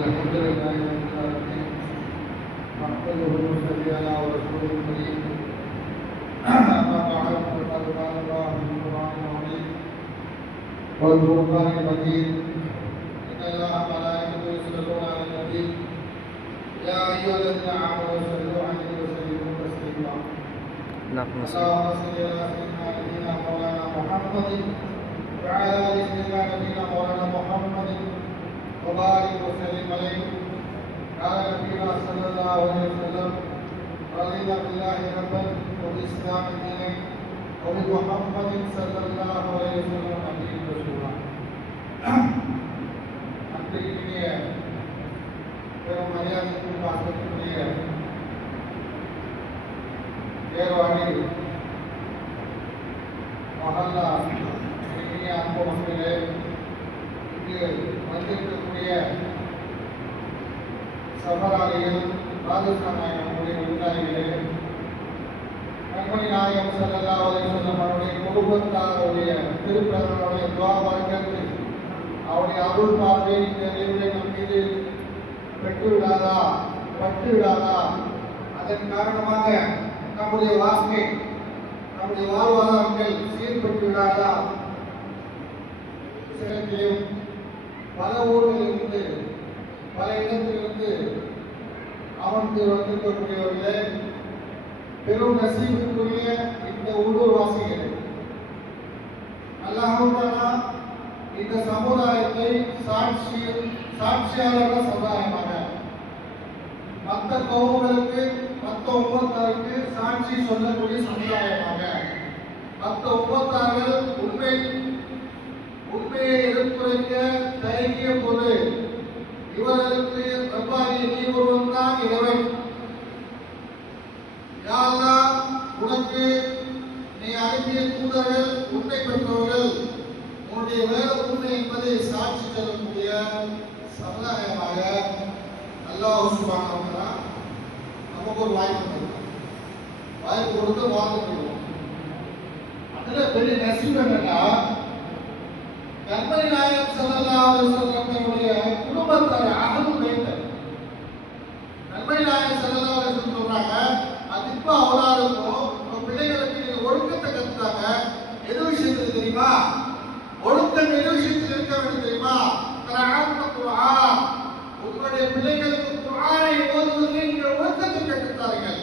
الحمد لله رب العالمين نحمده ونصلي على رسوله الكريم أما بعد فقد قال الله في القرآن العظيم والفرقان المجيد إن الله وملائكته يصلون على النبي يا أيها الذين آمنوا صلوا عليه وسلموا تسليما اللهم صل على سيدنا مولانا محمد وعلى آل سيدنا نبينا مولانا محمد وبارك وسلم عليه قال نبينا صلى الله عليه وسلم رضينا بالله ربا وبالإسلام دينا وبمحمد صلى الله عليه وسلم نبيا رسولا அன்றைய பெரும் மரியாதைக்கும் பாசத்துக்குரிய ஏர்வாடி மஹல்லா இனிய அன்பு மக்களே, இங்கு வந்திருக்கக்கூடிய சபராளிகள், ராஜஸ்தான் நாயகனுடைய விருந்தாளிகளே, கண்மணி நாயகம் ஸல்லல்லாஹு அலைஹி வஸல்லம் அவருடைய குடும்பத்தாருடைய திருப்பிறனுடைய துஆ வழங்கத்து அவருடைய அருள் பார்வை இந்த நிலையை நம் மீது பெற்று விடாதா, பட்டு விடாதா? அதன் காரணமாக நம்முடைய வாழ்க்கை, நம்முடைய வாழ்வாதாரங்கள் சீர்பட்டு விடாதா? சேலத்திலும் பல ஊர்களிலிருந்து, பல இடத்திலிருந்து அமர்ந்து வந்திருக்கக்கூடியவர்களே, பெரும் நசீபுக்குரிய இந்த உள்ளூர்வாசிகள், அல்லாஹ் இந்த சமுதாயத்தை சாட்சியாளர்கள் சமுதாயமாக மற்ற கவுங்களுக்கு, மற்ற உம்மத்தாருக்கு சாட்சி சொல்லக்கூடிய சமுதாயமாக, மற்ற உம்மத்தார்கள் உண்மையை எடுத்துரைக்க தயங்கிய போது இவர்களுக்கு ரப்பாகிய நீ ஒருவன் தான் இறைவன், யா அல்லாஹ் உனக்கு நீ அனுப்பிய தூதர்கள் உண்மை பெற்றவர்கள், உன்னுடைய வேத உண்மை என்பதை சாட்சி சொல்லக்கூடிய சமுதாயமாக அல்லாஹ் சுப்ஹானஹு வ தஆலா நமக்கு ஒரு வாய்ப்பு கொடுத்து வாழ்ந்துக்கிறோம். அதுல பெரிய நசீப் என்னன்னா, கண்மணி நாயகம் ஸல்லல்லாஹு அலைஹி வஸல்லம் குடும்பத்தார் அகலும் வைத்தர். கண்மணி நாயகம் ஸல்லல்லாஹு அலைஹி வஸல்லம் சொல்றாங்க, அதிப்பா அவராருக்கும் உங்க பிள்ளைகளுக்கு நீங்க ஒழுக்கத்தை கத்துட்டாங்க. எது விஷயத்துல தெரியுமா? ஒழுக்கம் எது விஷயத்தில் இருக்க வேண்டும் தெரியுமா? குர்ஆன். உங்களுடைய பிள்ளைகளுக்கு குர்ஆனை ஓதுவதில் நீங்கள் ஒழுக்கத்தை கற்றுத்தாருங்கள்.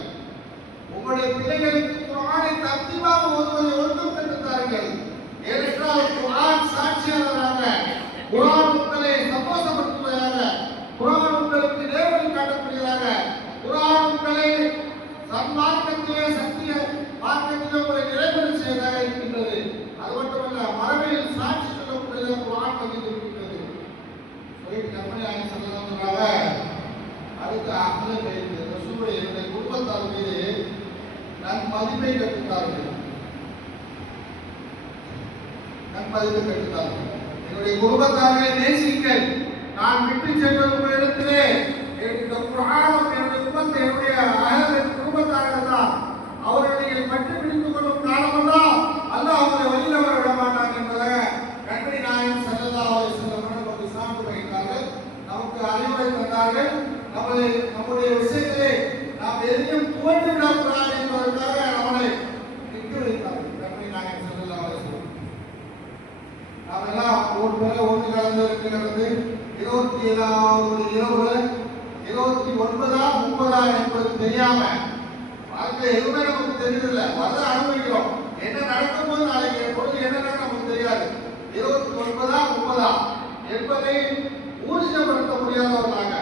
உங்களுடைய பிள்ளைகளுக்கு குர்ஆனை தர்த்தீபாக ஓதுவதை ஒழுக்கம் கற்றுத்தாருங்கள். ஏனென்றால் குர்ஆன் சாட்சியாளராக, குர்ஆன் உங்களை சந்தோஷப்படுத்துவதாக, குர்ஆன் உங்களுக்கு நேர்வழி காட்டக்கூடியதாக, குர்ஆன் உங்களை சன்மார்க்கத்திலே சத்திய மார்க்கத்திலே உங்களை நிறைவேற செய்வதாக இருக்கின்றது. அது மட்டுமல்ல, மரபில் சாட்சி சொல்லக்கூடியதாக குர்ஆன் பதிந்திருக்கின்றது. சொல்லிட்டு கண்மணி நாயகம் ஸல்லல்லாஹு அலைஹி வஸல்லம் அடுத்த அஹ்லே பைத் ரசூலுடைய குடும்பத்தார் மீது நன்மதிப்பை கற்றுத்தார்கள். என்னுடைய குடும்பத்தாரை நேசிங்கள். நான் விட்டு சென்ற இடத்திலே இந்த குர்ஆன் என்னுடைய குடும்பத்தை, என்னுடைய குடும்பத்தார்கள் தான். அவர்களை பற்றி பிடித்துக் கொள்ளும் காலமெல்லாம் அல்லாஹ் அவர்களை வழியில் வர விட மாட்டாங்க என்பதை கண்மணி நாயகம் ஸல்லல்லாஹு அலைஹி வஸல்லம் நமக்கு சான்று வைத்தார்கள், நமக்கு அறிவுரை தந்தார்கள். நம்முடைய விஷயத்திலே நாம் எதையும் துவண்டு விடக்கூடாது என்பதற்காக நம்மளை நிற்க வைத்தார்கள் கண்மணி நாயகம் ஸல்லல்லாஹு அலைஹி வஸல்லம். நாம் எல்லாம் ஒரு முறை ஒன்று கலந்து 27வது இரவு 29 என்பது தெரியாம வாழ்க்கை எதுவுமே நமக்கு தெரியல, வர அனுபவிக்கிறோம். என்ன நடக்கும் போது நாளைக்கு பொழுது என்ன நமக்கு தெரியாது. 29 30 என்பதை ஊர்ஜிதப்படுத்த முடியாதவர்களாக,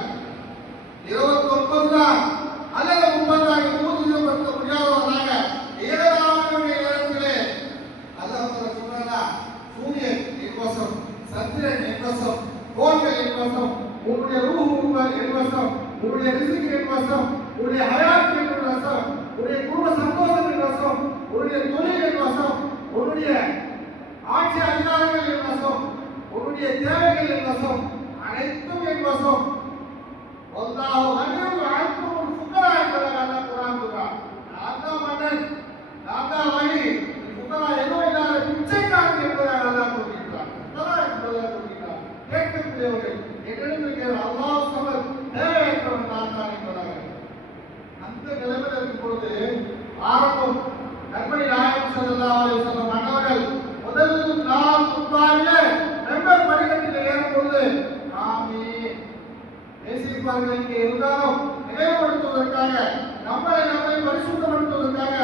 29 தான் அல்லது 30 ஊர்ஜிதப்படுத்த முடியாதவர்களாக ஏழாவது நேரத்திலே அல்லாஹ் சொன்னா, சூரியன் என் வசம், சந்திரன் என் வசம், கோள்கள் என் வசம், உன்னுடைய ரூஹ் என் வசம், உன்னுடைய ரிஸ்க் என் வசம், உன்னுடைய ஹயாத் என் வசம், உன்னுடைய குடும்ப சந்தோஷம் என் வசம், உன்னுடைய தொழில் என் வசம், உன்னுடைய ஆட்சி அதிகாரங்கள் என் வசம், உன்னுடைய தேவைகள் என் வசம், அனைத்தும் என் வசம். அல்லாஹ் அன்ஹு அன்ஹுல் ஃபுகரா என்பதாக குர்ஆன் சொல்றான். நான் தான் மன்னன், நான் தான் வழி, ஃபுகரா எதுவும் இல்லாத பிச்சைக்காரன் என்பதாக அல்லாஹ் சொல்கிறான். ஃபுகரா என்பதாக சொல்கிறான். கேட்கக்கூடியவர்கள் என்னிடத்தில் அல்லாஹ் நேசிப்பார்கள் இங்கே இருந்தாலும் நினைவுபடுத்துவதற்காக நம்மை பரிசுத்தப்படுத்துவதற்காக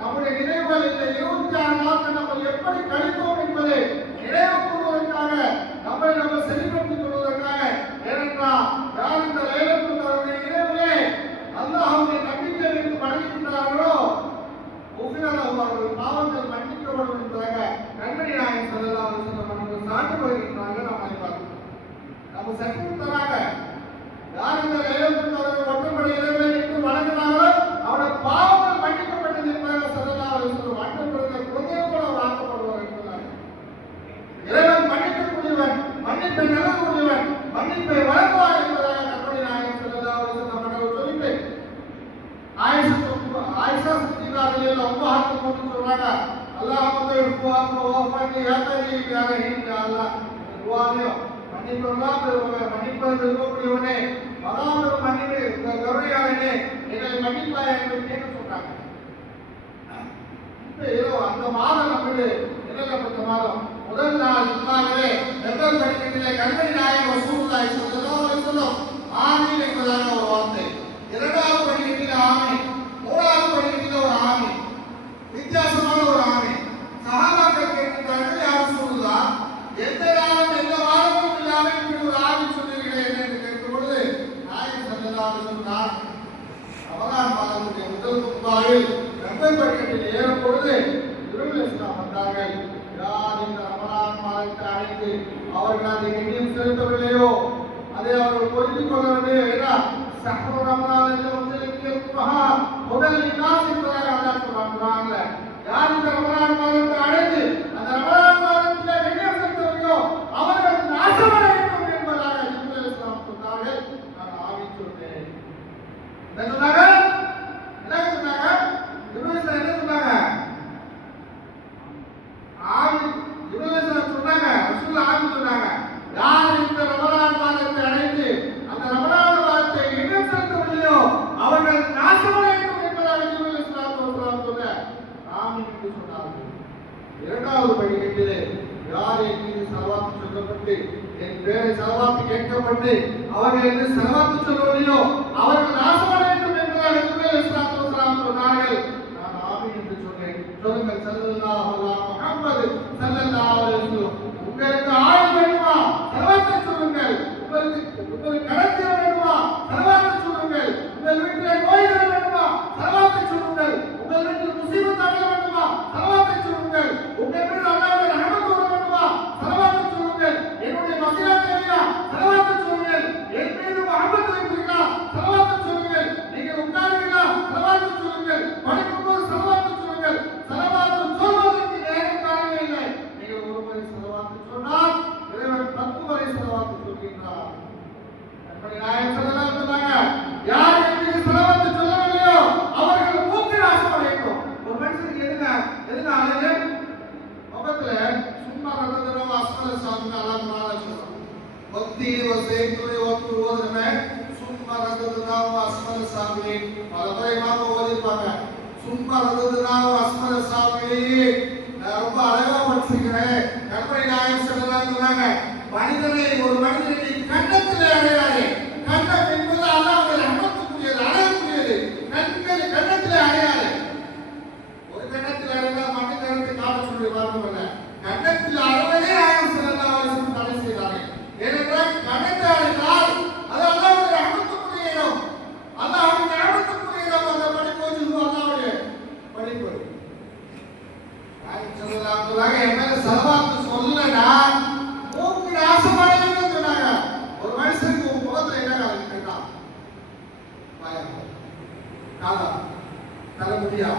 நம்முடைய நினைவுகள் இந்த 26 நாட்கள் நம்ம எப்படி கழித்தோம் என்பதை நினைவு கூறுவதற்காக நம்மை சரிப்படுத்திக் கொள்வதற்காக. ஏனென்றால் யார் இந்த லைலத்துல் கத்ருடைய நினைவிலே அல்லாஹ்வுடைய நம்பிக்கை வைத்து வணங்குகின்றார்களோ அவர்கள் பாவங்கள் மன்னிக்கப்படும் என்பதாக கண்மணி நாயகம் ஸல்லல்லாஹு அலைஹி வஸல்லம் அவர்கள் சான்று வருகின்றார்கள். நாம் அதை பார்க்கிறோம். நம்ம சர்டிபிகேட்டாக யார் இந்த லைலத்துல் கத்ருடைய ஒற்றப்படை இரவிலே நின்று வணங்கினார்களோ அவருடைய பாவங்கள் மன்னிக்கப்பட்டது என்பதாக ஸல்லல்லாஹு அலைஹி வஸல்லம் அன்றைய குழந்தை போல ஆக்கப்படுவார் என்பதாக. இறைவன் மன்னிக்கக்கூடியவன், மன்னிப்பை நல்கக்கூடியவன், மன்னிப்பை வழங்குவார் என்பதாக கண்மணி நாயகம் ஸல்லல்லாஹு அலைஹி வஸல்லம் அவர்கள் சொல்லிட்டு ஆயிஷா சித்திகா ரலியல்லாஹு அன்ஹா கொண்டு சொல்றாங்க, அல்லாஹ்வும்ம இஃபுஅஃபு வஃபனி யதரி யா அல்லாஹ் துஆலியோ மன்னிப்பெல்லாம் மன்னிப்பது விரும்பக்கூடியவனே, மகாபெரும் மன்னிப்பு கருணையாளனே, எங்களை மன்னிப்பாய் என்று கேட்க சொல்றாங்க. அந்த மாதம் நமக்கு நிகழப்பட்ட மாதம் முதல் நாள் ஜும்மாவிலே முதல் படிக்கட்டிலே கண்மணி நாயகம் ரசூலுல்லாஹி ஸல்லல்லாஹு அலைஹி வஸல்லம் ஆமீன் என்பதாக ஒரு வார்த்தை, இரண்டாவது படிக்கட்டிலே ஆமீன், மூணாவது படிக்கட்டிலே ஒரு ஆமீன், வித்தியாசமான ஒரு ஆமீன். சஹாபாக்கள் கேட்கிறார்கள், யா ரசூலுல்லாஹ், எந்த நாளும் எந்த வாரமும் இல்லாமல் இப்படி ஒரு ஆமீன் சொல்லுகிறேன் என்று கேட்கும் பொழுது நாயகம் ஸல்லல்லாஹு அலைஹி வஸல்லம் ரமலான் மாதத்துடைய முதல் குத்பாவில் இரண்டாவது படிக்கட்டில் ஏறும் பொழுது ஜிப்ரீல் அலைஹிஸ்ஸலாம் வந்தார்கள். யார் இந்த ரமலான் மாதத்தை அடைந்து அவர்கள் அதை எண்ணியும் செலுத்தவில்லையோ அதை அவர்கள் பொருத்திக் கொள்ளவில்லையோ என்றால் சஹ்ரு ரமலான் என்று முதல் நாள் என்பதாக அல்லாஹ் சொல்றாங்க. யார் இந்த ரமலான் மாதத்தை அடைந்து அந்த ரமலான் மாதத்திலே எண்ணியும் செலுத்தவில்லையோ அவர்கள் நாசமடைய வேண்டும் என்பதாக ஜிப்ரீல் அலைஹிஸ்ஸலாம் சொன்னார்கள். நான் ஆமீன் சொல்றேன். என்ன சொன்னாங்க? என்ன சொன்னாங்க? ஜிப்ரீல் அலைஹிஸ்ஸலாம் என்ன சொன்னாங்க? ஆமீன். ஜிப்ரீல் அலைஹிஸ்ஸலாம் சொன்னாங்க, ரசூலுல்லாஹ் ஆமீன் சொன்னாங்க. யார் இந்த ரமலான் மாதத்தை அடைந்து அந்த ரமலான் மாதத்தை எண்ணியும் செலுத்தவில்லையோ அவர்கள் நாசமடைய வேண்டும் என்பதாக ஜிப்ரீல் அலைஹிஸ்ஸலாம் சொன்னாங்க. ஆமீன் என்று சொன்னார்கள். இரண்டாவது படிக்கட்டிலே யார் என் மீது ஸலவாத் சொல்லப்பட்டு என் பேரை ஸலவாத் கேட்கப்பட்டு அவர்கள் என்று ஸலவாத் சொல்லவில்லையோ அவர்கள் நாசமடைய வேண்டும் என்பதாக ஜிப்ரீல் அலைஹிஸ்ஸலாம் சொன்னார்கள். நான் ஆமீன் என்று சொன்னேன். சொல்லுங்கள், ஸல்லல்லாஹு அலைஹி முஹம்மது ஸல்லல்லாஹு அலைஹி வஸல்லம். உங்களுக்கு ஆயுள் வேண்டுமா? ஸலவாத்தை சொல்லுங்கள். உங்களுக்கு கடத்தி வேண்டுமா? ஸலவாத்தை சொல்லுங்கள். உங்கள் வீட்டிலே நோய்கள் வேண்டுமா? ஸலவாத்தை சொல்லுங்கள். உங்கள் வீட்டில் முசீபத் வேண்டுமா? ஸலவாத்தை சொல்லுங்கள். உங்கள் மீது அல்லாஹ்வுடைய ரஹ்மத் வர வேண்டுமா? ஸலவாத்தை சொல்லுங்கள். என்னுடைய மஸ்ஸிலா தேவையா? ஸலவாத்தை சொல்லுங்கள். என் மீது முஹப்பத் வைக்கிறீர்களா? ஸலவாத்தை சொல்லுங்கள். நீங்கள் உட்காருங்களா? ஸலவாத்தை சொல்லுங்கள். படுக்கும்போது ஸலவாத்தை சொல்லுங்கள். ஸலவாத்தை சொல்வதற்கு நேரம் காரணமே இல்லை. நீங்கள் ஒரு முறை ஸலவாத்தை சொன்னால் இறைவன் 10 முறை ஸலவாத்தை சொல்கிறார். அப்படி நாயகம் ஸல்லல்லாஹு அலைஹி சொன்னாங்க, யார் எங்களுக்கு ஸலவாத்தை சொல்லவில்லையோ அவர்கள் மூக்கு நாசமடையட்டும். ஒரு மனுஷனுக்கு எதுங்க அழகு? முகத்துல சும்மா ரத்தம் அஸ்மல சாமி அல்லாஹ் குர்ஆன்ல சொல்றான். பக்தி வசைத்துறை ஒத்து ஓதுறமே சும்மா ரத்தம் அஸ்மல சாமி பலமுறை மாம ஓதிப்பாங்க. சும்மா ரத்தம் அஸ்மல சாமி ரொம்ப அழகா படிச்சிருக்கிறேன். கண்மணி நாயகம் ஸல்லல்லாஹு அலைஹி சொன்னாங்க, ஒரு மனிதனை கண்ணத்திலே அடையாதே. கண்ணம் என்பது அல்லாஹ்வுடைய ரஹ்மத்துக்குரியது, அழகுக்குரியது. கண்ணத்திலே அடையாதே. ஒரு கண்ணத்தில் அடைந்தால் மற்ற கண்ணத்தை காட்ட சொல்லி பார்க்கவில்லை. கண்ணத்தில் அடைவதே நாயகம் ஸல்லல்லாஹு அலைஹி வஸல்லம் தடை செய்தார்கள். ஏனென்றால் கண்ணத்தை அடைந்தால் அது அல்லாஹ்வுடைய ரஹ்மத்துக்குரிய இடம். அல்லாஹ்வுடைய ரஹ்மத்துக்குரிய இடம். அந்த படிப்பு அல்லாஹ்வுடைய படிப்பு. நாயகம் ஸல்லல்லாஹு அலைஹி வஸல்லம் என் மேல ஸலவாத் சொல்லலனா மூக்கு நாசமடையும்னு சொன்னாங்க. ஒரு மனுஷனுக்கு முகத்துல என்ன கலக்கு கேட்டா? பயம், காதா, தலைமுடியா?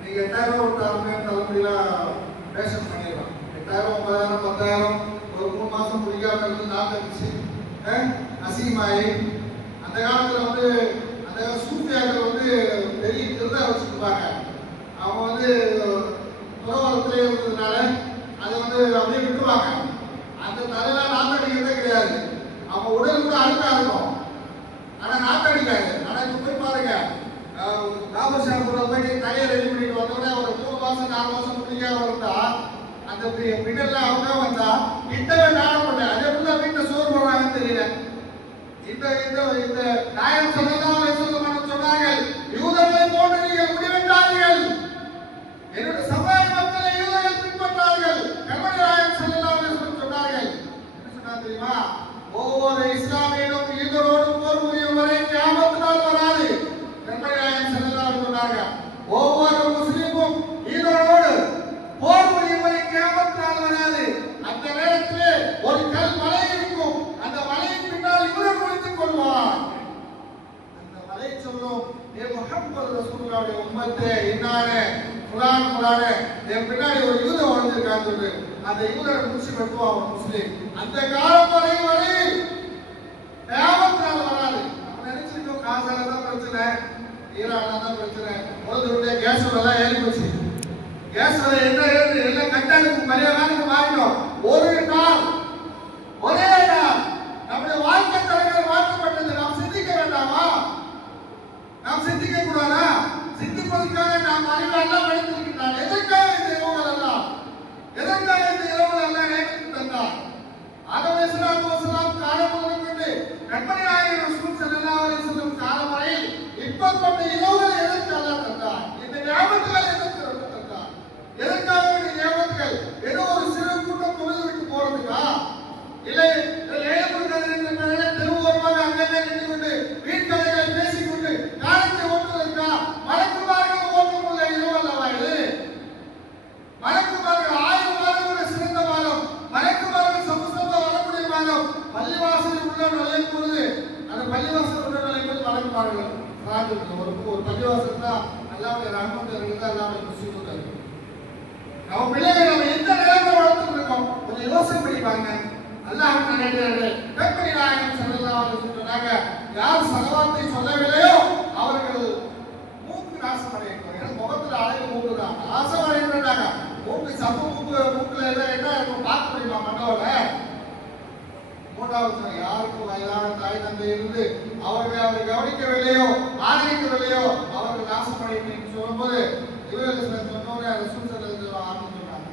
நீங்க 8000 கொடுத்தாலுமே தலைமுடியெல்லாம் ஃபேஷன் பண்ணிடலாம். 8000, 9000, 10,000 ஒரு 3 மாசம் குடிக்காம இருந்து நாத்தடிச்சு அசிங்கமாயி அந்த காலத்துல அந்த சூஃபியாக்கள் பெரிய திருதா வச்சுருப்பாங்க. அவங்க துறவரத்திலே இருந்ததுனால அதை அப்படியே விட்டுருவாங்க. அந்த தலையில நாத்தடிக்கிறதே கிடையாது. அவங்க உடல் கூட அழுக்கா இருக்கும், ஆனா நாத்தடிக்காது. ஆனா இப்ப போய் பாருங்க, பாபர்ஷாப்புல போயிட்டு தலையை ரெடி பண்ணிட்டு வந்தோடனே ஒரு 3 மாசம் 4 மாசம் குடிக்காம இருந்தா அந்த பின்னல்ல அவங்க வந்தா கிட்டவே நாட முடியல. அதே போல வீட்டுல சோறு போடுறாங்கன்னு தெரியல. இந்த முகமது ரசூலுல்லாஹ்வுடைய உம்மத்தே இன்னாரே குர்ஆனே என் பின்னாடி ஒரு யூதன் வந்திருக்கான்னு சொல்லு. அந்த யூதனை முடிச்சு கட்டுவா அவன் முஸ்லீம். அந்த காலம் வரை கியாமத் நாள் வராது. நம்ம நினைச்சிருக்கோம் காசால தான் பிரச்சனை, ஈரான்ல தான் பிரச்சனை. உலகத்துடைய கேஸ் விலை ஏறி போச்சு. கேஸ் விலை என்ன ஏறுது? எல்லாம் கட்டாளுக்கு மரியாதை வேலைக்கு மாறிடும். ஒரு நாள் ஒரே நாள் நம்முடைய வாழ்க்கை தரங்கள் மாற்றப்பட்டது. நாம் சிந்திக்க வேண்டாமா? நாம் சிந்திக்க கூடாதா? சிந்திப்பதற்காக நாம் அறிவை எல்லாம் படித்திருக்கிறார். எதற்காக இந்த இரவுகள் எல்லாம், எதற்காக இந்த இரவுகள் எல்லாம் நேற்று தந்தார்? ஆதம் அலைஹிஸ்ஸலாத்து வஸலாம் காலம் முதற்கொண்டு கண்மணி நாயகம் ரசூல் ஸல்லல்லாஹு அலைஹி வஸல்லம் காலம் வரை இப்படிப்பட்ட இரவுகளை எதற்கு அல்லாஹ் தந்தார்? இந்த நியாமத்துகள் எதற்கு தந்தார்? எதற்காக இந்த நியாமத்துகள்? ஏதோ ஒரு சிறு கூட்டம் தொழுது விட்டு போறதுக்கா? இல்லை லைலத்துல் கத்ர் என்ற பெயரில் தெருவோரமாக அங்கங்கே நின்று கொண்டு வீண்கதைகளை பேசிக்கொண்டு காலத்தை ஓட்டுவதற்கா? மலக்குமார்கள் ஓட்டமுள்ள இரவு அல்லவா இது? மலக்குமார்கள் 1000 மாதங்கள் சிறந்த மாதம், மலக்குமார்கள் சமுசமா வரக்கூடிய மாதம். பள்ளிவாசலில் உள்ள நுழையும் பொழுது அந்த பள்ளிவாசல் உள்ள நுழையும் போது மலக்குமார்கள் ஒரு பள்ளிவாசல் தான் அல்லாஹ்வுடைய ரஹ்மத் இருந்து அல்லாஹ்வுடைய குர்சி கொடுத்தாரு. நம்ம பிள்ளைகளை நம்ம எந்த நிலையில வளர்த்துட்டு இருக்கோம் கொஞ்சம் யோசனை பண்ணி பாருங்க. அல்லாஹ் நல்லடியார்களே, கண்மணி நாயகம் ஸல்லல்லாஹு அலைஹி வஸல்லம் சொன்னாங்க, யார் ஸலவாத்தை சொல்லவில்லையோ அவர்கள் மூக்கு நாசமடையட்டும். ஏன்னா முகத்துல அழகு மூக்கு தான் நாசமடையணும்னாங்க. மூக்கு சப்பு மூக்குல என்ன இருக்கும் பார்க்க முடியுமா மண்டோல? மூன்றாவது யாருக்கு வயதான தாய் தந்தை இருந்து அவரை கவனிக்கவில்லையோ ஆதரிக்கவில்லையோ அவர்கள் நாசமடையட்டும் என்று சொல்லும்போது இவர்கள் சொன்னோட ரசூல் ஸல்லல்லாஹு அலைஹி வஸல்லம்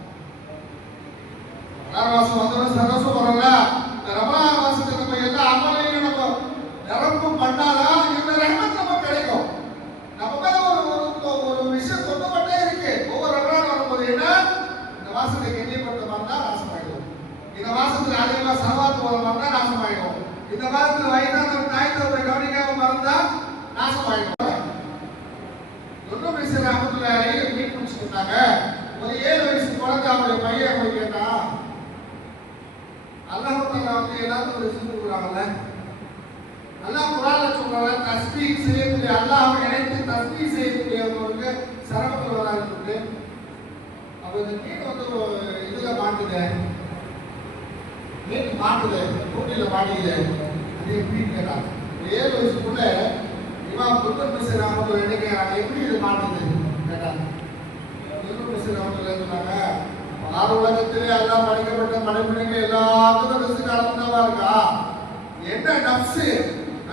மாசம் வந்தவங்க சந்தோஷம் வரல. ரமலான் மாசத்துல நம்ம எல்லா அமலையும் நம்ம நிரப்பு பண்ணாதான் இந்த ரஹ்மத் நமக்கு கிடைக்கும். நம்ம மேல ஒரு விஷயம் சொல்லப்பட்டே இருக்கு. ஒவ்வொரு ரமலான் வரும்போது என்ன, இந்த மாசத்தை கெட்டியப்பட்ட மாட்டா நாசமாயிடும், இந்த மாசத்துல அதிகமா சலவாத்து வர மாட்டா நாசமாயிடும், இந்த மாசத்துல வயதான தாய் தந்தை கவனிக்காம மறந்தா நாசமாயிடும். ஒன்றும் பேசுற அமத்துல மீட் முடிச்சுட்டாங்க. ஒரு 7 வயசு குழந்தை அவருடைய பையன் போய் கேட்டா, அல்லாஹ் தஆலா வந்து எல்லாத்துக்கும் ஒரு ரிஸ்க் கொடுக்குறாங்கல்ல. அல்லாஹ் குர்ஆன்ல சொல்றாங்க, தஸ்பீஹ் செய்யக்கூடிய அல்லாஹ்வை இணைத்து தஸ்பீஹ் செய்யக்கூடியவங்களுக்கு சரபத்துல வராதுன்னு சொல்லிட்டு. அப்ப இந்த மீன் வந்து இதுல மாட்டுது, மீன் மாட்டுது, கூட்டில மாட்டிக்குது. அது எப்படி கேட்டாங்க. 7 வயசுக்குள்ள இமாம் குர்ஆன் பேசுற அவங்க என்ன கேட்கறாங்க, எப்படி இது மாட்டுது கேட்டாங்க. குர்ஆன் பேசுற அவங்க சொன்னாங்க, ஆறு உலகத்திலே எல்லாம் படைக்கப்பட்ட படைப்பினங்க எல்லாத்துக்கும் ரிஸ்க் அளந்தவா இருக்கா? என்ன நப்சு?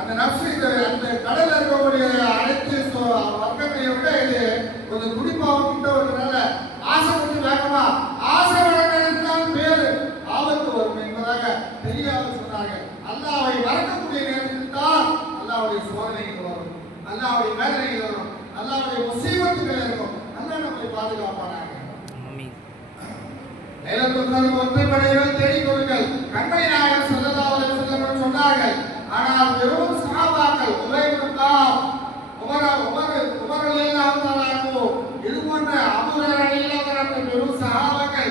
அந்த நப்சு அந்த கடல்ல இருக்கக்கூடிய அனைத்து வர்க்கங்களை விட இது கொஞ்சம் துடிப்பாவும் கிட்ட வருதுனால ஆசைப்பட்டு வேகமா ஆசை வளர்ந்தாலும் பேரு ஆபத்து வரும் என்பதாக தெரியாத சொன்னாங்க. அல்லாஹ்வை மறக்கக்கூடிய நேரத்தில் தான் அல்லாஹ்வுடைய சோதனைகள் வரும், அல்லாஹ்வுடைய வேதனைகள் வரும், அல்லாஹ்வுடைய முசீபத்துகள் இருக்கும். அல்லாஹ் நம்மை பாதுகாப்பானாங்க. லைலத்துல் கத்ர் ஒற்றைப்படையில் தேடிக் கொள்ளுங்கள். கண்மணி நாயகம் ஸல்லல்லாஹு அலைஹி வஸல்லம் சொன்னார்கள். ஆனால் வெறும் சஹாபாக்கள் உபை இப்னு கஅப், உமர் ரலியல்லாஹு தஆலா அன்ஹு, இது போன்ற அபூ ஹுரைரா ரலியல்லாஹு தஆலா வெறும் சஹாபாக்கள்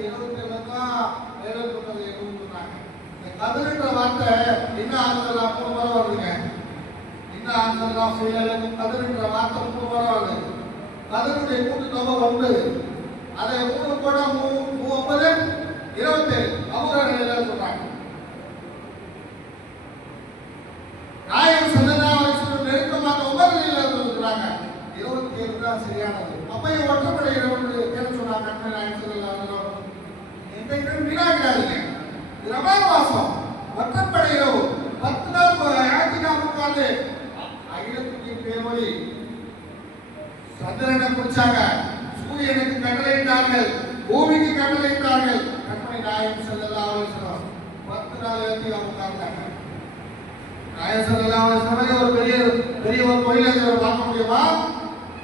27 தான் லைலத்துல் கத்ர் சொன்னாங்க. இந்த கத்ர்ன்ற வார்த்தை என்ன அர்த்தம் 3 முறை வருதுங்க. என்ன அர்த்தம் ஃபீலல் கத்ர்ன்ற வார்த்தை 3 முறை வருது. கத்ருடைய கூட்டுத்தொகை 9. அதை 3 கூட 9 27 அபூஹுரைரா சொல்றாங்க. நாயகம் ஸல்லல்லாஹு அலைஹி வஸல்லம் நெருக்கமாக உமர் ரலியல்லாஹு சொல்றாங்க 27 தான் சரியானது. அப்ப ஒற்றப்படை இரவு கேட்க சொன்னாங்க. கண்மணி நாயகம் ஸல்லல்லாஹு அலைஹி வஸல்லம் எந்த வீணாக்காதீங்க, ரமலான் மாசம் ஒற்றப்படை இரவு 10 நாள் ஆத்திகாஃப் உட்கார்ந்து அகிலத்துக்கு பேரொளி சந்திரனை குடிச்சாங்க, சூரியனுக்கு கட்டளையிட்டார்கள், பூமிக்கு கட்டளையிட்டார்கள். கண்மணி நாயகம் ஸல்லல்லாஹு அலைஹி வஸல்லம் 10 நாள் ஆத்திகாஃப் உட்கார்ந்தாங்க. நாயகம் ஸல்லல்லாஹு அலைஹி வஸல்லம் ஒரு பெரிய ஒரு கோயிலை பார்க்க முடியுமா?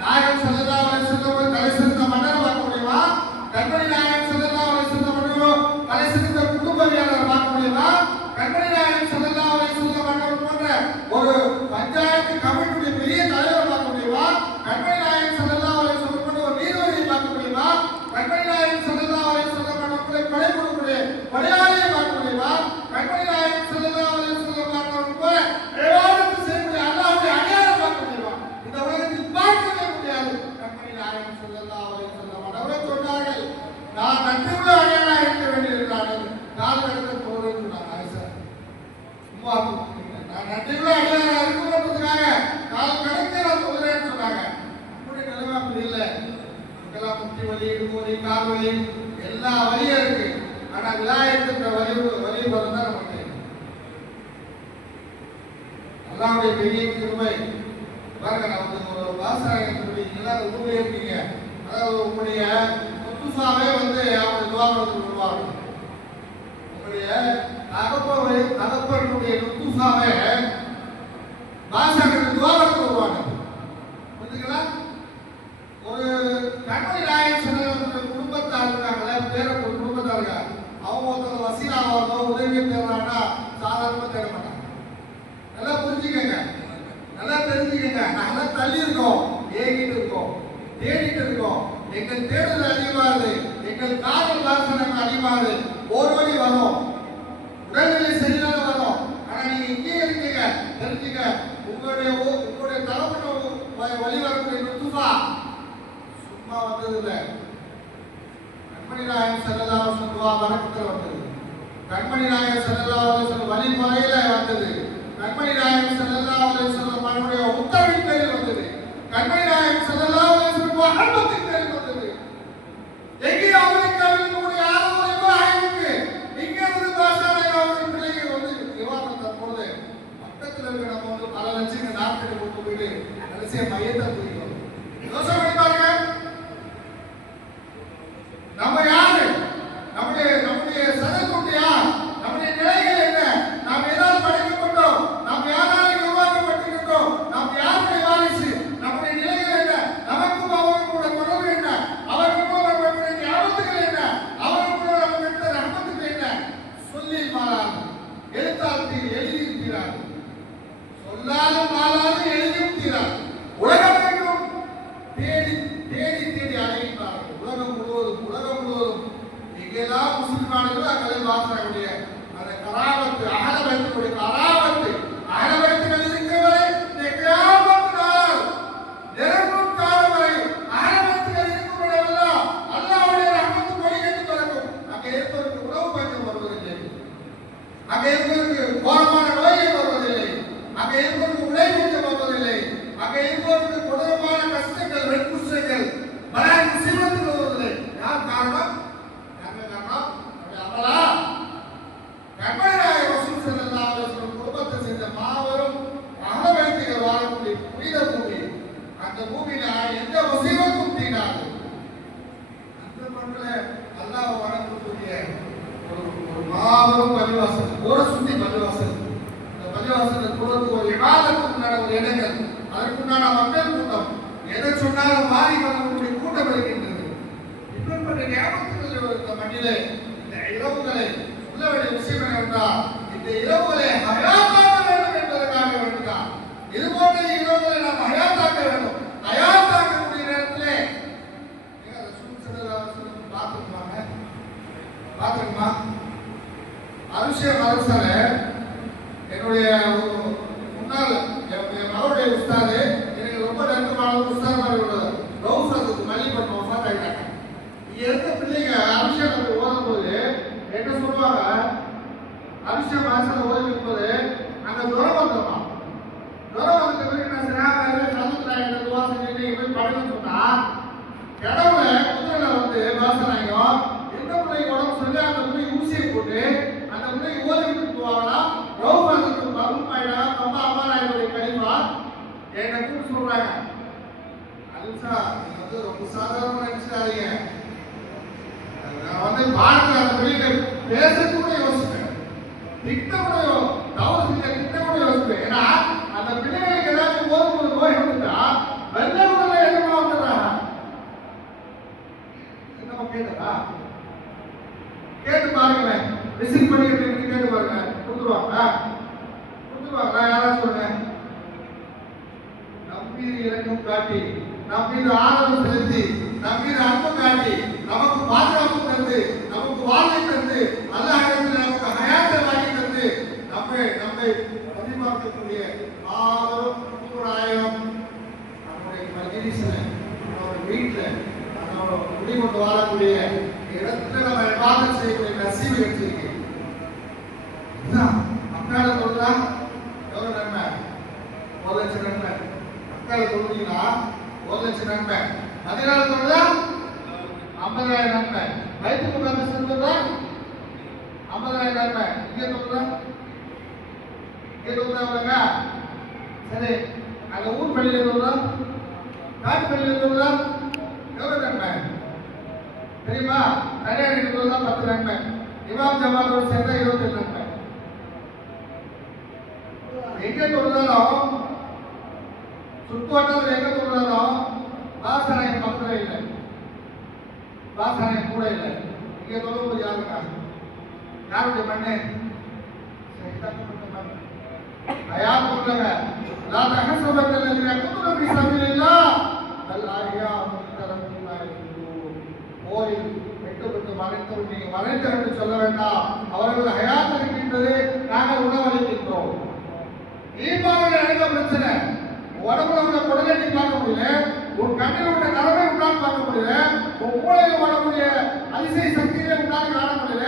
நாயகம் ஸல்லல்லாஹு அலைஹி வஸல்லம் தலை சிறந்த மன்னரை பார்க்க முடியுமா? கண்மணி நாயகம் ஸல்லல்லாஹு அலைஹி வஸல்லம் தலை சிறந்த குடும்பவியாளரை பார்க்க முடியுமா? கண்மணி நாயகம் ஸல்லல்லாஹு அலைஹி வஸல்லம் மன்னர் போன்ற ஒரு பஞ்சாயத்து கமிட்டியுடைய பெரிய தலைவரை பார்க்க முடியுமா? கண்மணி நாயகம் ஸல்லல்லாஹு அலைஹி வஸல்லம் போன்ற ஒரு நீதிபதியை பார்க்க முடியுமா? கண்மணி நாயகம் ஸல்லல்லாஹு அலைஹி வஸல்லம் மன்னரை கொலை கொடுக்கக்கூடிய கொலையாளியை பார்க்க முடியுமா? கண்மணி நாயகம் ஸல்லல்லாஹு அலைஹி வஸல்லம் மன்னர் போல இபாதத் செய்யக்கூடிய அல்லாஹ்வுடைய அடியாரை பார்க்க முடியுமா? இந்த உலகத்தில் வழி, எல்லா வழியும் இருக்கு. ஆனா விலாயத்துன்ற வழி தான் நமக்கு அல்லாஹ்வுடைய பெரிய கிருபை. பாருங்க, நமக்கு ஒரு வாசகத்துடைய எல்லாரும் ஊர்ல இருக்கீங்க. அதாவது உங்களுடைய முத்துசாவே வந்து அவங்க துவாரத்துக்கு வருவாங்க. உங்களுடைய தகப்பனுடைய முத்துசாவே வாசகத்துக்கு துவாரத்துக்கு வருவாங்க. புரிஞ்சுங்களா? ஒரு கண்மணி நாயகன் சொன்ன குடும்பத்தார் இருக்காங்களே, பேர குடும்பத்தாருங்க, அவங்க ஒருத்தர் வசீலாவாதோ உதவி தேடுறாங்கன்னா சாதாரணமாக தேட மாட்டாங்க. நல்லா புரிஞ்சுக்கங்க, நல்லா தெரிஞ்சுக்கங்க. நாங்களாம் தள்ளி இருக்கோம், ஏகிட்டு இருக்கோம், தேடிட்டு இருக்கோம். எங்கள் தேடுதல் அதிகமாகுது, எங்கள் காதல் வாசனம் அதிகமாகுது. ஒரு வழி வரும், உடல்நிலை சரியாக வரும். ஆனா நீங்க இங்கே இருக்கீங்க, தெரிஞ்சுக்க. உங்களுடைய தலைமுறை வழி வரக்கூடிய நுத்துபா சும்மா வந்தது இல்லை. கண்மணி நாயகம் ஸல்லல்லாஹு அலைஹி வஸல்லம் துஆ வரக்கத்துல வந்தது. கண்மணி நாயகம் ஸல்லல்லாஹு அலைஹி வஸல்லம் வழிமுறையில வந்தது. கண்மணி நாயகம் ஸல்லல்லாஹு அலைஹி வஸல்லம் அவருடைய உத்தரவின் பேரில் வந்தது. கண்மணி நாயகம் ஸல்லல்லாஹு அலைஹி வஸல்லம் முஹம்மத்தின் பேரில் வந்தது. எங்கே அமெரிக்காவினுடைய ஆரோக்கிய இப்ராஹிமுக்கு இங்கே இருந்து பாஷாவுடைய பிள்ளைகள் வந்து விவாதம் தற்போது பக்கத்தில் இருக்க நம்ம வந்து பல லட்சங்கள் நாட்கள் கொண்டு போயிட்டு கடைசிய மையத்தை புரிகிறோம். யோசனை பண்ணி பாருங்க, நம்ம யாரு, நம்முடைய சதத்துண்டு யார், நம்முடைய நிலைகள் என்ன, நாம் ஏதாவது படிக்கப்பட்டோம், நாம் யாராலும் உருவாக்கப்பட்டிருக்கிறோம், நாம் யாருடைய வாரிசு, நம்முடைய நிலைகள் என்ன, நமக்கும் அவர்களுடைய தொடர்பு என்ன, அவர்களுக்கும் நம்முடைய ஞாபகத்துகள் என்ன, அவர்களுக்கும் நம்ம பெற்ற ரஹ்மத்துகள் என்ன, சொல்லி மாறாது எழுத்தால் எழுதியும் தீராது, சொல்லாலும் மாறாது எழுதியும் தீராது. உலகம் எங்கும் தேடி தேடி தேடி அடைகிறார்கள். உலகம் முழுவதும் எங்கெல்லாம் முஸ்லிம் நாடுகளோ அங்கே வாசகக்கூடிய அந்த கராமத்து அகல வைத்துடைய கராமத்து அகல வைத்துகள் இருக்கிறவரை கியாமத்தினால் நெருங்கும் காலம் வரை அகல வைத்துகள் இருக்கிறவரெல்லாம் அல்லாஹ்வுடைய ரஹ்மத்து பொழிந்து பிறக்கும். அங்கே இருப்பவருக்கு உணவு பஞ்சம் வருவதில்லை, அங்கே இருப்பவருக்கு கோரமான நோய்கள் வருவதில்லை, அங்கே இருப்பவருக்கு உடை பஞ்சம் வருவதில்லை, அங்கே இருப்பவருக்கு கொடூரமான கஷ்டங்கள் வெட்குஷ்டங்கள் பல முசீபத்துகள் வருவதில்லை. யார் காரணம்? குடும்பத்தை சேர்ந்த மாபெரும் அகவைத்திகள் வாழக்கூடிய புனித பூமி. அந்த பூமியில எந்த முசீபத்தும் தீராது. அந்த மக்களை அல்லாஹ் வணங்கக்கூடிய ஒரு மாபெரும் பள்ளிவாசல், ஊரை சுத்தி பள்ளிவாசல். இந்த பள்ளிவாசலை தூரத்துக்கு ஒரு இபாதத்துக்குண்டான ஒரு இடங்கள், அதற்குண்டான மக்கள் கூட்டம், எதை சொன்னாலும் மாறி வரக்கூடிய கூட்டம் இருக்கின்றது. இப்படிப்பட்ட ஞாபகத்தில் இந்த மண்ணிலே இந்த இரவுகளை சொல்ல வேண்டிய விஷயம் என்னவென்றால், இந்த இரவுகளை ஹயாத்தாக்க வேண்டும் என்பதற்காக வேண்டுதான். இது போன்ற இரவுகளை நாம் ஹயாத்தாக்க வேண்டும். ஹயாத்தாக்கக்கூடிய நேரத்திலே பார்த்துக்குமா அபிஷேக் அரசர என்னுடைய முன்னாள் அவருடைய உஸ்தாது, எனக்கு ரொம்ப நெருக்கமான உஸ்தாது ரவுசாத்துக்கு மல்லிப்பட்டு ஒஃபாத் ஆகிட்டாங்க. இங்க இருக்க பிள்ளைங்க அபிஷேகத்தை ஓதும் போது என்ன சொல்லுவாங்க, அபிஷேக் மாசத்துல ஓதி இருக்கும்போது அங்க ஜுரம் வந்துடுமா. ஜுரம் வந்துட்ட பிறகு என்ன செய்யறாங்க, சமுத்திராயத்தை வாசனை போய் படுன்னு சொன்னா கடவுள குதிரையில வந்து வாசனாயும் எந்த பிள்ளைங்க உடம்பு சொல்லி அந்த பிள்ளை ஊசியை போட்டு அந்த பிள்ளைங்க ஓதி விட்டு போவாங்களா. ரவுசாத்துக்கு பகும் ஆயிடா ரொம்ப அம்மாநாயுடைய கடிமா என்னை கூப்பிட்டு சொல்றாங்க, அலிசா நீங்க வந்து ரொம்ப சாதாரணமா நினைச்சிடாதீங்க, நான் வந்து பாடத்துல அந்த பிள்ளைங்க பேசக்கூட யோசிப்பேன், திட்ட கூட தவறு செஞ்ச திட்ட கூட யோசிப்பேன். ஏன்னா அந்த பிள்ளைகளுக்கு ஏதாச்சும் போது நோய் வந்துட்டா வெள்ள உடல என்னமா வந்துடுறாங்க. என்னமா கேட்டதா கேட்டு பாருங்களேன், ரிசீவ் பண்ணி கேட்டு பாருங்க, கொடுத்துருவாங்களா யாராவது சொல்றேன். நம் மீது இறக்கம் காட்டி, நம் மீது ஆதரவு செலுத்தி, நம் மீது அன்பு காட்டி, நமக்கு பாதுகாப்பு தந்து, நமக்கு வாழ்வை தந்து, அல்லாஹ் நமக்கு ஹயாத்தை வாங்கி தந்து நம்மை பதிவாக்கக்கூடிய ஆதரவு நூறாயிரம் நம்முடைய மஜ்லிஸ்ல, நம்முடைய வீட்டுல, நம்ம குடிகொண்டு வாழக்கூடிய இடத்துல நம்ம இபாதத் செய்யக்கூடிய நசீபு கிடைச்சிருக்கு. மக்கால தொழுதா எவ்வளவு நன்மை, 1 லட்சம் நன்மை. மக்கால தொழுதீங்கன்னா 1 லட்சம் நன்மை. மதீனால தொழுதா 50 50,000 நன்மை. பைத்துல் முகத்தஸ் இருந்தா 50,000 நன்மை. இங்க சொல்றா சரி, அந்த ஊர் பள்ளியில் இருந்ததா காட்டு பள்ளியில் இருந்ததா எவ்வளவு நன்மை தெரியுமா? தனியார் இருந்ததா 10 நன்மை. இமாம் ஜமாத்தோடு சேர்ந்தா 27 நன்மை. எங்க தொழுதாலும் சுற்றுவட்டத்தில் எங்க தொழுதாலும் வாசனை பக்கத்துல இல்லை, வாசனை கூட இல்லை. இங்க தொழுவது யாருக்கா? யாருடைய மண்ணு? அயாத் சொல்றாங்க, லா தஹஸபன அல்லதீன யக்துலூன ஃபீ ஸபீலில்லாஹ் பல் அஹ்யாஉ இன்தல்லாஹ் யர்ஜூன். போரில் வெட்டுப்பட்டு மறைத்தவர் என்று சொல்ல வேண்டாம், அவர்கள் ஹயாத் இருக்கின்றது, நாங்கள் உணவளிக்கின்றோம். ஈமானில் நடந்த பிரச்சனை, உடம்புல உள்ள குடலை நீ பார்க்க முடியல, உன் கண்ணில் உள்ள நரம்பை உன்னால் பார்க்க முடியல, உன் மூளையில் ஓடக்கூடிய அதிசய சக்தியை உன்னால் காண முடியல,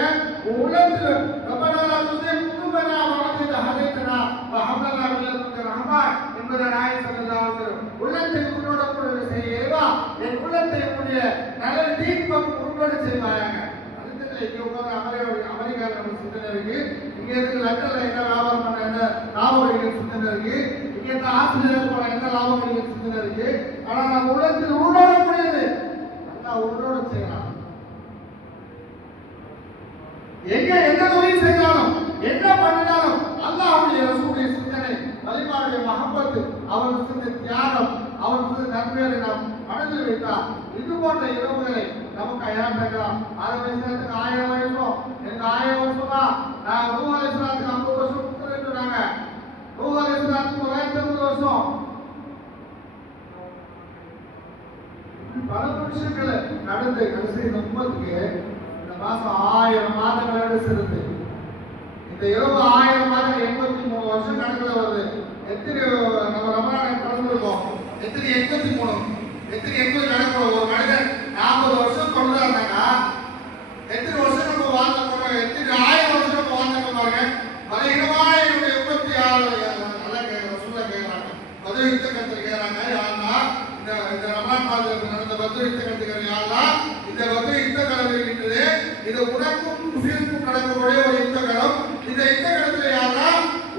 உன் உள்ளத்தில் ரப்பனா லா துஸிக் குலூபனா வஅதித ஹதைதனா வஹப்லனா மின் லதுன்க ரஹ்மா என்பதை நாயகம் ஸல்லல்லாஹு அலைஹி வஸல்லம் உள்ளத்தில் உன்னோட கூட செய்யவா, என் உள்ளத்தை உன்னுடைய நல்ல தீன் பக்கம் உன்னோட செய்வாயாக. அதுக்கு இங்க உட்கார்ந்து அமெரிக்காவில் நம்ம சிந்தனை இருக்கு, இங்க இருந்து லண்டன்ல என்ன வியாபாரம் பண்ண என்ன லாபம் கிடைக்கிற சிந்தனை இருக்கு, இங்க இருந்து ஆஸ்திரேலியாவுக்கு போன என்ன லாபம் கிடைக்கிற சிந்தனை இருக்கு. ஆனா நம்ம உள்ளத்தில் உருளோட முடியாது, நல்லா உருளோட செய்யலாம். எங்க எந்த தொழில் செய்தாலும் என்ன பண்ணினாலும் அல்லாஹ்வுடைய ரசூலுடைய சிந்தனை, வலிமாவுடைய மஹப்பத், அவருக்கு செஞ்ச தியாகம், அவருக்கு செஞ்ச நன்மையை நாம் மனதில் வைத்தால் இது போன்ற இரவுகளை நமக்கு அயாண்டாக்கலாம். 6 வயசுக்கு 1000 வயசும் எனக்கு 1000 வருஷமா நான் நூஹ் அலைஹிஸ்ஸலாத்துக்கு 50 வருஷம் கொடுத்துருந்தாங்க, நூஹ் அலைஹிஸ்ஸலாத்துக்கு 950 வருஷம். பல விஷயங்கள் நடந்து கடைசி இந்த உம்மத்துக்கு இந்த மாசம் 1000 மாதங்களோட சிறந்து இந்த இரவு 1000 மாதங்கள் 83 வருஷம் கணக்குல வருது. எத்தனை நம்ம ரமலானை கடந்திருக்கோம், எத்தனை 83 எத்தனை 80 கணக்கு. ஒரு மனிதன் 40 வருஷம் தொடர்ந்தாருனாக்கா எத்தனை வருஷம் நம்ம வாழ்ந்த போறோம், எத்தனை 1000 வருஷம் நம்ம வாழ்ந்த பாருங்க. பலகீனமான என்னுடைய 86 நல்லா சொல்ல கேட்கறாங்க, பதில் யுத்த கருத்து கேட்கறாங்க. யாருன்னா இந்த ரமலான் மாதத்தில் நடந்த பதில் யுத்த கருத்துக்கள் யாருன்னா இந்த பதில் யுத்த கலம் இருக்கின்றது, இது உனக்கும் முஸ்லிமுக்கும் நடக்கக்கூடிய ஒரு யுத்த கலம். இந்த யுத்த கலத்தில் யாருன்னா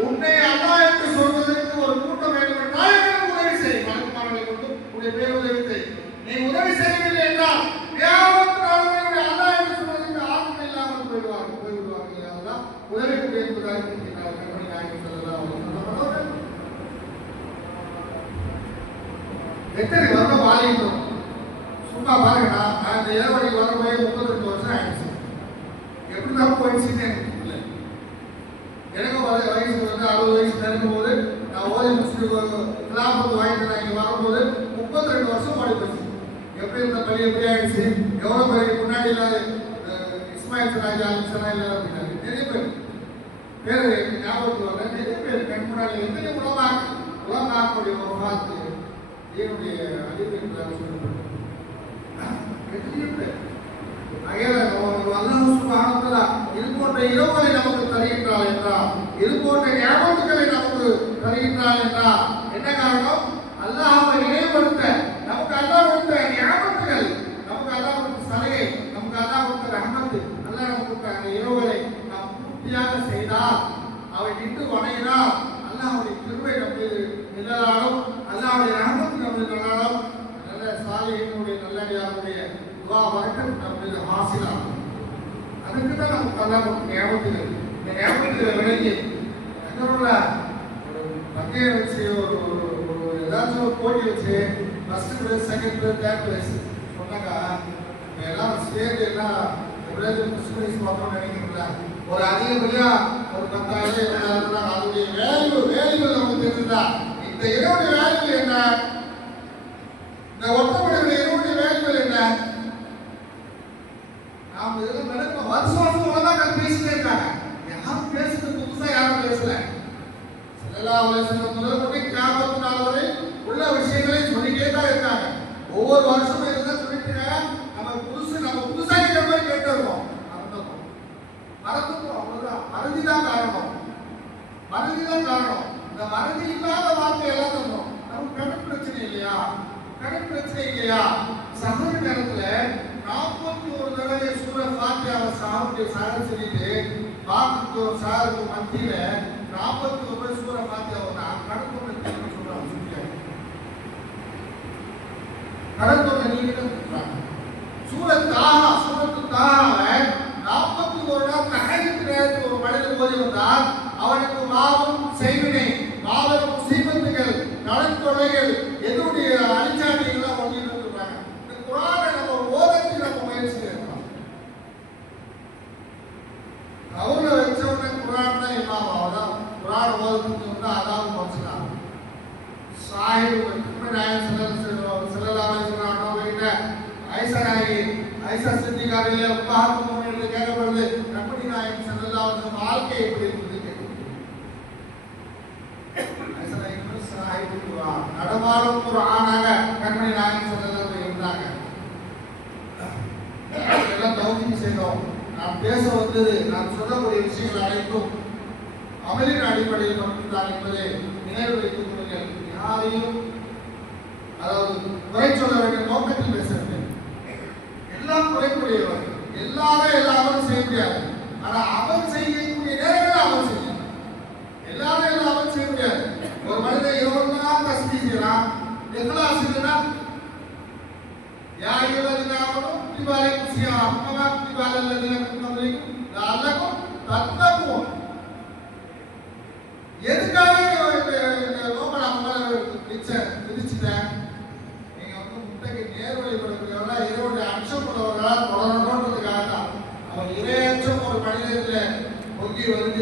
உன்னை அல்லாஹ் என்று சொல்வதற்கு ஒரு கூட்டம் வேண்டும் என்றால் எனக்கு உதவி செய், மலக்குமார்களை கொண்டு உன்னுடைய பேர் உதவி செய். நீ உதவி செய்யவில்லை என்றால் கியாமத் நாளில் அல்லாஹ் என்று சொல்வதற்கு ஆத்மா இல்லாமல் போய்விடுவார்கள். அதெல்லாம் உதவி கொண்டு என்பதாக இருக்கிறார்கள். நாயகம் ஸல்லல்லாஹு அலைஹி வஸல்லம் எத்தனை வருடம் வாழிட்டோம் சும்மா பாருங்கண்ணா. நான் இந்த இளவடிக்கு வரப்போய் 32 வருஷம் ஆயிடுச்சு. எப்படி தான் போயிடுச்சுன்னு எனக்கு இல்லை. எனக்கும் வயசு வந்து 60 வயசு நெருங்கும் போது நான் ஓதி முடிச்சுட்டு கிலாபத்து வாங்கிட்டு நான் இங்கே வரும்போது 32 வருஷம் ஓடி போச்சு. எப்படி இருந்த பள்ளி எப்படி ஆயிடுச்சு, எவ்வளோ பேருக்கு முன்னாடி இல்லாத இஸ்மாயில் சராஜ் அலிசனா இல்லை அப்படின்னாரு. நிறைய பேர் ஞாபகத்துக்கு வர நிறைய பேர் கண் முன்னாடி எத்தனை உலமாக்கூடிய ஒரு பார்த்து என்னுடைய அறிவு என்றால் சொல்லப்பட்டது. இது போன்ற இரவுகளை நமக்கு தருகின்றாள் என்றால், இது போன்ற ஞாபகங்களை நமக்கு தருகின்றாள் என்றால் என்ன காரணம்? அல்லாஹ்வை இணைப்படுத்த நமக்கு அல்லாஹ் கொடுத்த ஞாபகங்கள், நமக்கு அல்லாஹ் கொடுத்த சலுகை, நமக்கு அல்லாஹ் கொடுத்த ரஹ்மத், அல்லாஹ் நமக்கு கொடுத்த அந்த இரவுகளை நாம் பூர்த்தியாக செய்தால், அவை நின்று வணங்கினால் அல்லாஹ்வுடைய கிருபை நமக்கு நிழலாலும் அல்லாஹ்வுடைய ரஹ்மத் நமக்கு நிழலாலும் நல்ல சாலிஹீனுடைய நல்லடியாருடைய துஆ வரக்கத் நமக்கு ஹாசிலாகும். அதுக்கு தான் நமக்கு அல்லாஹ் கொடுத்த ஞாபகங்கள். இந்த ஞாபகங்களை விளங்கி எங்களோட பந்தயம் வச்சு ஒரு ஏதாச்சும் ஒரு போட்டி வச்சு first prize, second prize, third prize சொன்னாங்க. எல்லாம் சேர்ந்து எல்லாம் எப்படியாச்சும் ஃபர்ஸ்ட் பிரைஸ் பார்க்கணும்னு நினைக்கிறீங்களா? ஒரு அதிகப்படியா ஒரு 10,000 20,000 அதோடைய வேல்யூ நமக்கு தெரிஞ்சுதா? இந்த இரவுடைய வேல்யூ என்ன? இந்த ஒட்டப்படையுடைய இரவுடைய வேல்யூ என்ன? நாம் இதெல்லாம் நடக்கும் வருஷம் உலகம் பேசிட்டே இருக்காங்க. யாரும் பேசுறது புதுசா யாரும் பேசல. ஸல்லல்லாஹு அலைஹி வஸல்லம் முதல் கொண்டு கியாமத் நாள் வரை உள்ள விஷயங்களை சொல்லிட்டே தான் இருக்காங்க. ஒவ்வொரு வருஷமும் இதுதான் சொல்லிட்டு நம்ம புதுசா இருக்கிற மாதிரி கேட்டு இருக்கோம். மறந்துட்டோம், அவ்வளவுதான். மறதிதான் காரணம். இந்த மறதி இல்லாத வார்த்தை எல்லாம் சொல்றோம். நமக்கு கடன் பிரச்சனை இல்லையா? சகோதர நேரத்துல 40 வரக்கூடிய சாதனை சொல்லிட்டு பாக்கு சாருக்கு மத்தியில 41 சூரை மாத்தி அவங்க கடத்தொன்று சொல்றாங்க. கடத்தொன்று நீங்க சொல்றாங்க. சூரத்து தாகாவை 41 நாள் தஹஜ்ஜுத் நேரத்தில் ஒரு மனிதன் ஓதி வந்தால் அவனுக்கு மாபெரும் செய்வினை, மாபெரும் முசீபத்துகள், நலத்தொலைகள், எதுடைய அடிச்சாட்டிகள் பண்ணிட்டு இருக்காங்க. இந்த குர்ஆனை நம்ம ஓதத்துக்கு நம்ம முயற்சி செய்யணும். கவுல வச்சவன குர்ஆன் தான் இமாம். அதான் குர்ஆன் ஓதத்துக்கு வந்து அதாவது வச்சுட்டாங்க. சாஹிப் நாயகம் ஸல்லல்லாஹு அலைஹி வஸல்லம் அவர்கள்ட்ட ஐஷா சித்திகா ரலியல்லாஹு அன்ஹா அவர்கள் கேட்கப்படுது, நபி நாயகம் ஸல்லல்லாஹு அலைஹி வஸல்லம் வாழ்க்கை எப்படி இருந்தது கேட்கப்படுது. ஐஷா நாயகம் சாஹிப் குர்ஆன் நடமாடும் குர்ஆனாக நபி நாயகம் ஸல்லல்லாஹு அலைஹி வஸல்லம் இருந்தாங்க. எல்லாம் தௌஃபீக் செய்தோம். நான் பேச வந்தது, நான் சொல்லக்கூடிய விஷயங்கள் அனைத்தும் அமலின் அடிப்படையில் மட்டும்தான் என்பதை நினைவு வைத்துக் கொள்ளுங்கள். யாரையும் அதாவது குறை சொல்ல வேண்டிய நோக்கத்தில் பேசுறது. எல்லாம் குறைக்கூடியவர், எல்லாரும் செய்ய முடியாது. ஆனா அவன் செய்யக்கூடிய நேரங்கள் அவன் செய்யணும். எல்லாரும் அவன் செய்ய முடியாது. ஒரு மனிதன் 20 நாள் தஸ்பீஹ் செய்யலாம், இக்லாஸ் இல்லைன்னா யா அய்யுஹல்லதீன ஆமனூ குத்திப அலைக்கும் ஸியாம் கமா குத்திப அலல்லதீன மின் கப்லிக்கும் லஅல்லக்கும் தத்தகூன். எதுக்காக இந்த நோபல் அமல விதிச்சிட்டேன்? நீங்க வந்து முட்டைக்கு நேர்வழி கொடுக்கிறவங்களா இறைவனுடைய அச்சம் உள்ளவர்களா தொடரணுன்றதுக்காக தான். அவர் இறையச்சம் ஒரு மனிதத்தில் பொங்கி வந்து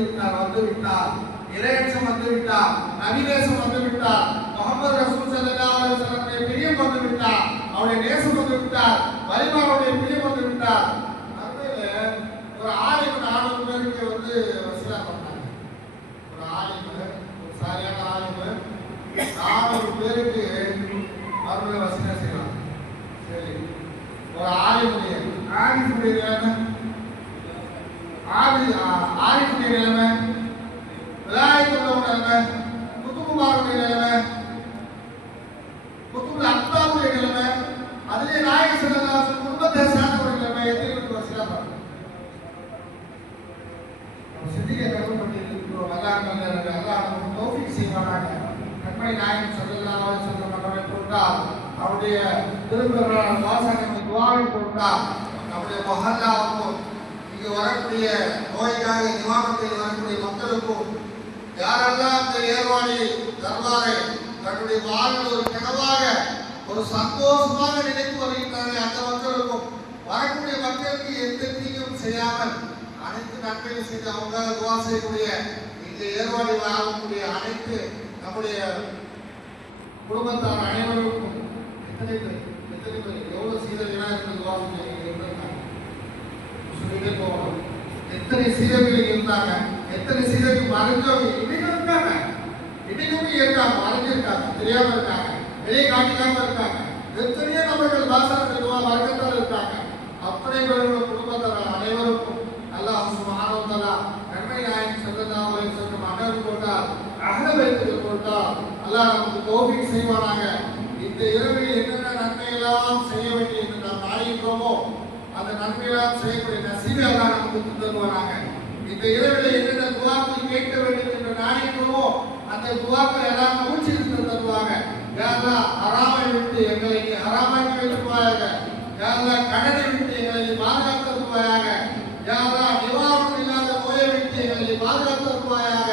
விட்டார், இறையச்சம் வந்து விட்டார், நபிநேசம் வந்து விட்டார், முஹம்மது ரசூல் ஸல்லல்லாஹு அலைஹி வஸல்லம் பிரியம் வந்து விட்டார், அவருடைய நேசம் வந்து விட்டார், வலிமாவுடைய பிரியம் வந்து விட்டார். அதுல ஒரு ஆலிம் 400 பேருக்கு வந்து வசீலா பண்ணாங்க. ஒரு ஆலிம், ஒரு சரியான ஆலிம் 400 பேருக்கு அவர்களை வசீலா செய்யலாம். சரி, ஒரு ஆலிமுடைய நிலைமை, ஆலிமுடைய நிலைமை, விலாயத்துள்ளவங்க நிலைமை, குத்துபுமாருடைய நிலைமை, குத்துபுல் அக்தாவுடைய நிலைமை, அதிலே நாயகம் ஸல்லல்லாஹு அலைஹி வஸல்லம் குடும்பத்தை சார்ந்தவருடைய நிலைமை எத்தனை வசீலா பண்ணாங்க. சித்திகை கருப்பப்பட்டு இருக்கிறோம். அல்லாஹ் நமக்கு தௌஃபீக் செய்வானாக. கண்மணி நாயகம் ஸல்லல்லாஹு அலைஹி வஸல்லம் அவர்களை பொறுத்தால், அவருடைய திருப்பெருமாள் வாசகத்தை துஆவை பொறுத்தால், நம்முடைய மஹல்லாவுக்கும் இங்கு வரக்கூடிய நோய்க்காக நிவாரணத்தில் வரக்கூடிய மக்களுக்கும் யாரெல்லாம் இந்த ஏர்வாடி தர்பாரை தன்னுடைய வாழ்வில் ஒரு கனவாக ஒரு சந்தோஷமாக நினைத்து வருகின்றார்கள், அந்த மக்களுக்கும் வரக்கூடிய மக்களுக்கு எந்த தீங்கும் செய்யாமல் அனைத்து நன்மையும் செய்து அவங்க துவா செய்யக்கூடிய இந்த ஏர்வாடி வாழக்கூடிய அனைத்து நம்முடைய குடும்பத்தார் அனைவருக்கும் எத்தனை பேர் எவ்வளவு சீரர்களா இருந்து துவா சொல்லிட்டே போகணும். எத்தனை சீரர்கள் இருந்தாங்க, எத்தனை சீரர்கள் மறைஞ்சவங்க இன்னைக்கும் இருக்காங்க, இன்னைக்கும் இருக்காங்க, மறைஞ்சிருக்காங்க, தெரியாம இருக்காங்க, வெளியே காட்டிக்காம இருக்காங்க. எத்தனையோ நபர்கள் வாசகத்தில் துவா வர்க்கத்தால் இருக்காங்க. அத்தனை பேரோட குடும்பத்தார் அனைவருக்கும் அல்லாஹ் சுப்ஹானஹு வ தஆலா நன்மை நாயகம் ஸல்லல்லாஹு அலைஹி வஸல்லம் அமர் போட்டார், அஹ்ல பைத்துல் போட்டார். அல்லாஹ் நமக்கு தௌஃபீக் செய்வானாக. இந்த இரவில் என்னென்ன நன்மையெல்லாம் செய்ய வேண்டிய என்று நாம் நாடுகிறோமோ அந்த நன்மையெல்லாம் செய்யக்கூடிய நசீபை அல்லாஹ் நமக்கு தருவானாக. இந்த இரவில் என்னென்ன துஆக்கள் கேட்க வேண்டும் என்று நாடுகிறோமோ அந்த துஆக்கள் எல்லாம் கபூல் செய்து தருவாங்க. யா அல்லாஹ் ஹராமை விட்டு எங்களை நீ ஹராமாக்கி வைத்துவாயாக. யா அல்லாஹ் கடனை விட்டு எங்களை நீ பாதுகாத்து தருவாயாக. யா அல்லாஹ் நிவாரணம் இல்லாத நோயை விட்டு எங்களை பாதுகாத்து தருவாயாக.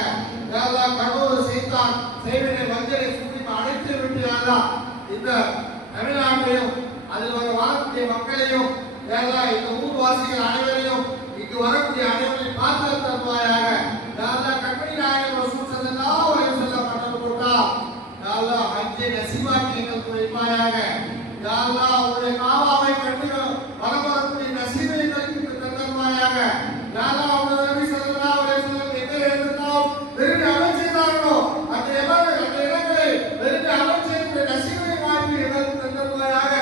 யா அல்லாஹ் கடவுள் சைத்தான் செய்வினை வஞ்சனை சுற்றி அழைத்து விட்டு யா அல்லாஹ் இந்த தமிழ்நாட்டையும் அதில் வாழக்கூடிய மக்களையும் யா அல்லாஹ் இந்த ஊர்வாசிகள் அனைவரையும் இங்கு வரக்கூடிய அனைவரையும் பாதுகாத்து தருவாயாக. யா அல்லாஹ் கண்மணி நாயகம் ரசூல் ஸல்லல்லாஹு அலைஹி வஸல்லம் பண்ண போட்டா யா அல்லாஹ் ஹஜ்ஜை நசீபாக்கி எங்களுக்கு வைப்பாயாக. யா அல்லாஹ் உன்னுடைய காபாவை கண்டு வலம் வரக்கூடிய நசீபை எங்களுக்கு தருவாயாக. யா அல்லாஹ் உன்னுடைய நபி ஸல்லல்லாஹு அலைஹி வஸல்லம் எங்கே இருந்தாலும் வெறும் அமல் செய்தார்களோ அந்த இடங்களை வெறும் அமல் செய்யக்கூடிய நசீபை மாற்றி எங்களுக்கு தருவாயாக.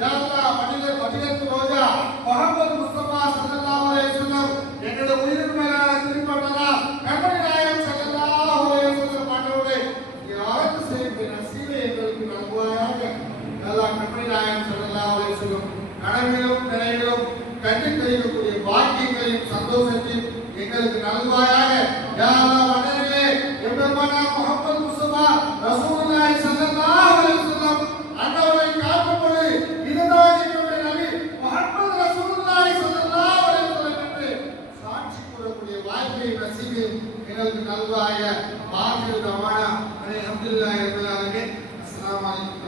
யா அல்லாஹ் மதீனத்து ரோஜா முஹம்மது முஸ்தபா ஸல்லல்லாஹு அலைஹி வஸல்லம் எங்களுடைய உயிரின் மேலான திருப்பட்டதா கண்மணி நாயகம் ஸல்லல்லாஹு அலைஹி வஸல்லம் ஆண்டவரே யாருக்கு செய்யக்கூடிய நசீபை எங்களுக்கு நல்குவாயாக. யா அல்லாஹ் கண்மணி நாயகம் ஸல்லல்லாஹு அலைஹி வஸல்லம் கனவிலும் நினைவிலும் கண்டு தெரியக்கூடிய பாக்கியங்களையும் சந்தோஷத்தையும் எங்களுக்கு நல்வாயாக. யா அல்லாஹ் மன்னரே, எம்பெருமானார் முஹம்மது முஸ்தபா ரசூலுல்லாஹி ஸல்லல்லாஹு அலைஹி வஸல்லம் அன்னவரை காக்கும்படி இதுதான் எங்களுடைய நபி முஹம்மது ரசூலுல்லாஹி ஸல்லல்லாஹு அலைஹி வஸல்லம் என்று சாட்சி கூறக்கூடிய வாய்ப்பை நசீபை எங்களுக்கு நல்வாயாக. பாக்கிய தவானா அல்ஹம்துலில்லாஹி ரப்பில் ஆலமீன். அஸ்ஸலாமு அலைக்கும்.